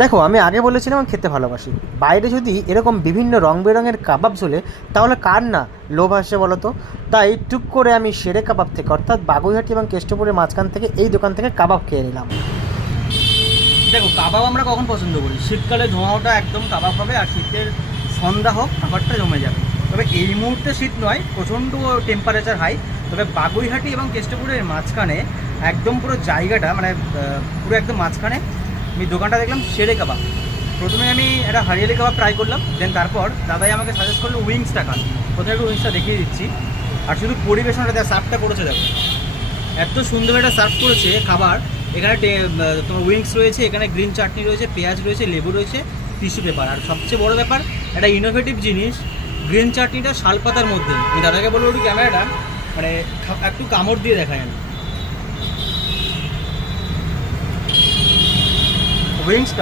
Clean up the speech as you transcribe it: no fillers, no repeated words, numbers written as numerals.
দেখো, আমি আগে বলেছিলাম আমি খেতে ভালোবাসি। বাইরে যদি এরকম বিভিন্ন রং বেরঙের কাবাব ঝোলে, তাহলে কার না লোভ আসে বলো তো? তাই টুক করে আমি শেরে কাবাব থেকে, অর্থাৎ বাগুইহাটি এবং কেষ্টপুরের মাঝখান থেকে এই দোকান থেকে কাবাব খেয়ে নিলাম। দেখো, কাবাব আমরা কখন পছন্দ করি? শীতকালে ধোঁয়াটা একদম কাবাব হবে, আর শীতের সন্ধ্যা হোক খাবারটা জমে যাবে। তবে এই মুহূর্তে শীত নয়, প্রচণ্ড টেম্পারেচার হাই। তবে বাগুইহাটি এবং কেষ্টপুরের মাঝখানে একদম পুরো জায়গাটা মানে পুরো একদম মাঝখানে আমি দোকানটা দেখলাম শেরে কাবাব। প্রথমে আমি একটা হরিয়ালি কাবাব ট্রাই করলাম, দেন তারপর দাদাই আমাকে সাজেস্ট করলো উইংসটা খান। প্রথমে একটু উইংসটা দেখিয়ে দিচ্ছি। আর শুধু পরিবেশনটা দেওয়া, সার্ভটা করেছে দেখো, এত সুন্দর একটা সার্ভ করেছে খাবার। এখানে তোমার উইংস রয়েছে, এখানে গ্রিন চাটনি রয়েছে, পেঁয়াজ রয়েছে, লেবু রয়েছে, টিস্যু পেপার। আর সবচেয়ে বড় ব্যাপার, একটা ইনোভেটিভ জিনিস, গ্রিন চাটনিটা শালপাতার মধ্যে। আমি দাদাকে বলবো একটু ক্যামেরাটা মানে একটু কামড় দিয়ে দেখায় আমি উইংসটা।